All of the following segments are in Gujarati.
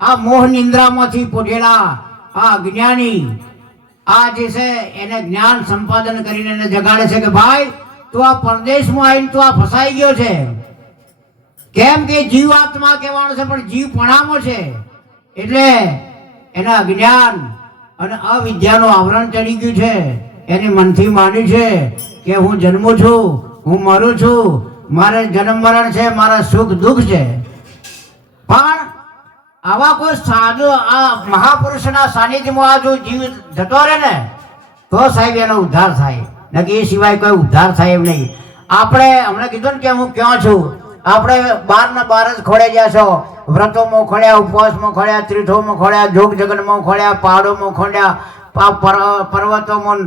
આ મોહ નિંદ્રામાંથી પોઢેલા આ અજ્ઞાની આ જે છે એને જ્ઞાન સંપાદન કરીને એને જગાડે છે કે ભાઈ તું આ પરદેશમાં આવીને તું આ ફસાઈ ગયો છે. કેમ કે જીવ આત્મા કહેવાનો છે પણ જીવ પણામાં છે. એટલે એના અજ્ઞાન અને અવિદ્યાનું આવરણ ચડી ગયું છે. એની મનથી માન્યું છે કે હું જન્મું છું, હું મરું છું, મારે જન્મ મરણ છે, મારા સુખ દુઃખ છે. પણ આવા કોઈ સાધુ આ મહાપુરુષના સાનિધ્યમાં આ જો જીવ જતો રહે ને તો સાહેબ એનો ઉદ્ધાર થાય, નક્કી એ સિવાય કોઈ ઉદ્ધાર થાય એમ નહીં. આપણે હમણાં કીધું ને કે હું ક્યાં છું, આપણે 12 જ ખોળે ગયા છો. વ્રતોમાં ખોળ્યા, ઉપવાસમાં ખોળ્યા, તીર્થોમાં ખોળ્યા, જોગ જગનમાં ખોળ્યા, પહાડોમાં ખોળ્યા, પર્વતોમાં,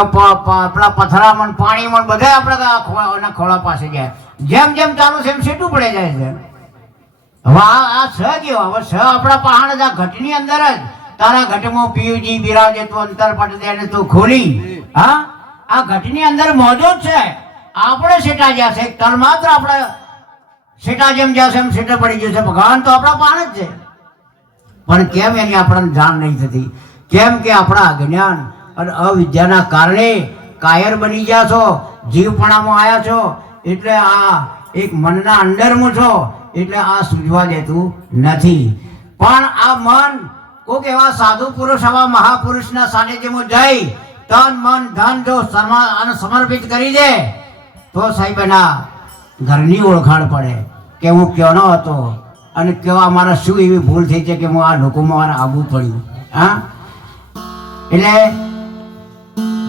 આપણા પથરામાં, પાણીમાં, બધા આપણે ખોળા પાસે ગયા. જેમ જેમ ચાલુ છે એમ સીટું પડે જાય છે. હવે આ સ ગયો, હવે સ આપણા પહાડ આ ઘટની અંદર જ તારા ઘટમાં પીયુજી બિરાજે તું અંતર પટ દે તું ખોલી. હા, આ ઘટની અંદર મોજૂદ છે. આપણે સેટા જ્યાં છે તલ માત્ર આપણે સેટા જેમ જશે એમ સેટા પડી જશે. ભગવાન તો આપણા પાણ જ છે, પણ કેમ એની આપણને જાણ નહીં થતી? કેમ કે આપણા અજ્ઞાન અને અવિદ્યાના કારણે કાયર બની ગયા છો, જીવપણામાં આવ્યા છો. એટલે આ એક મનના અંદરમાં છો, એટલે આ સૂઝવા દેતું નથી. પણ આ મન કોઈક એવા સાધુ પુરુષ, આવા મહાપુરુષના સાનિધ્યમાં જઈ તન મન ધન જો સમર્પિત કરી દે તો સાહેબ એના ઘરની ઓળખાણ પડે કે હું ક્યાંનો હતો અને કેવા મારા શું એવી ભૂલ થઈ છે કે હું આ લોકોમાં મારે આવવું પડ્યું. હા, એટલે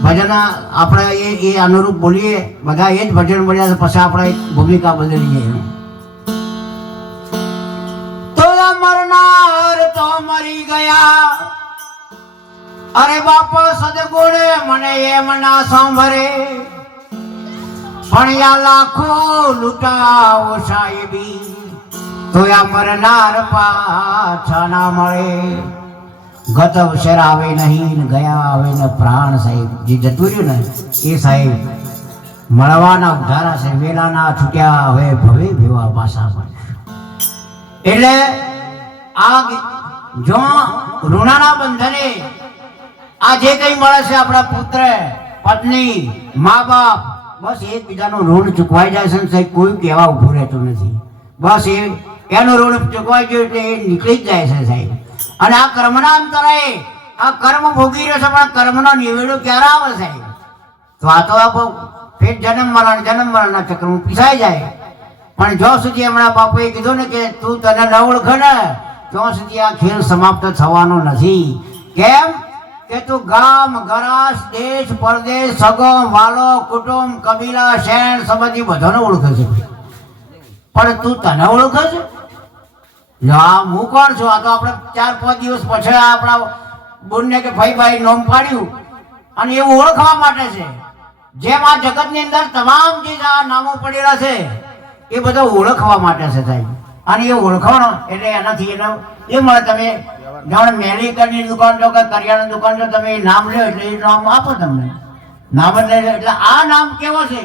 ભજન આપણે એ અનુરૂપ બોલીએ, બધા એ જ ભજન બોલ્યા પછી આપણે એક ભૂમિકા બદલીએ. તો મરનાર તો મરી ગયા, અરે બાપા સદગુણે મને એમ ના સાંભળે, પણ યા લાખો લૂંટાવો સાહેબી તો આ મરનાર પાછા ના મળે. ગત અવસર આવે નહીં, ગયા આવે ને પ્રાણ. સાહેબ જે જતું રહ્યું ને એ સાહેબ મળવાના ઉધારા છે, વેલાના છૂટ્યા હવે ભવે ભેવા પાછા મળે. એટલે આ જો ઋણાના બંધને આ જે કઈ મળે છે આપણા પુત્ર, પત્ની, મા બાપ, બસ એકબીજાનું ઋણ ચૂકવાઈ જાય છે. સાહેબ કોઈ કહેવા ઉભું રહેતું નથી. બસ એનું ઋણ ચૂકવાઈ ગયું એટલે એ નીકળી જ જાય છે સાહેબ. અને આ કર્મના અંતરે આ કર્મ ભોગી રહ્યો છે, પણ કર્મનો નિવેડો ક્યારે આવે સાહેબ? તો આ તો ફેર જન્મ મરણના ચક્રમાં પીસાઈ જાય. પણ જો સુધી હમણાં બાપુએ કીધું ને કે તું તને ન ઓળખે ને ત્યાં સુધી આ ખેલ સમાપ્ત થવાનો નથી. કેમ કે તું ગામ ગરાસ, દેશ પરદેશ, સગો વાલો, કુટુંબ, કબીલા, શહેર સંબંધી બધાને ઓળખે છે, પણ તું તને ઓળખે છે? હું કોણ છું? આ તો આપણે 4-5 દિવસ પછી આપણા બોનને કે ભાઈ નોમ પાડ્યું અને એવું ઓળખવા માટે છે. જેમ આ જગતની અંદર તમામ જે આ નામો પડેલા છે એ બધા ઓળખવા માટે છે સાહેબ. અને એ ઓળખવાનો એટલે એનાથી એને એ મળે. તમે જાણે મેડિકલની દુકાન જો કે કરિયાણાની દુકાન જો તમે નામ લો એટલે એ નામ આપો તમને નામ. એટલે આ નામ કેવો છે?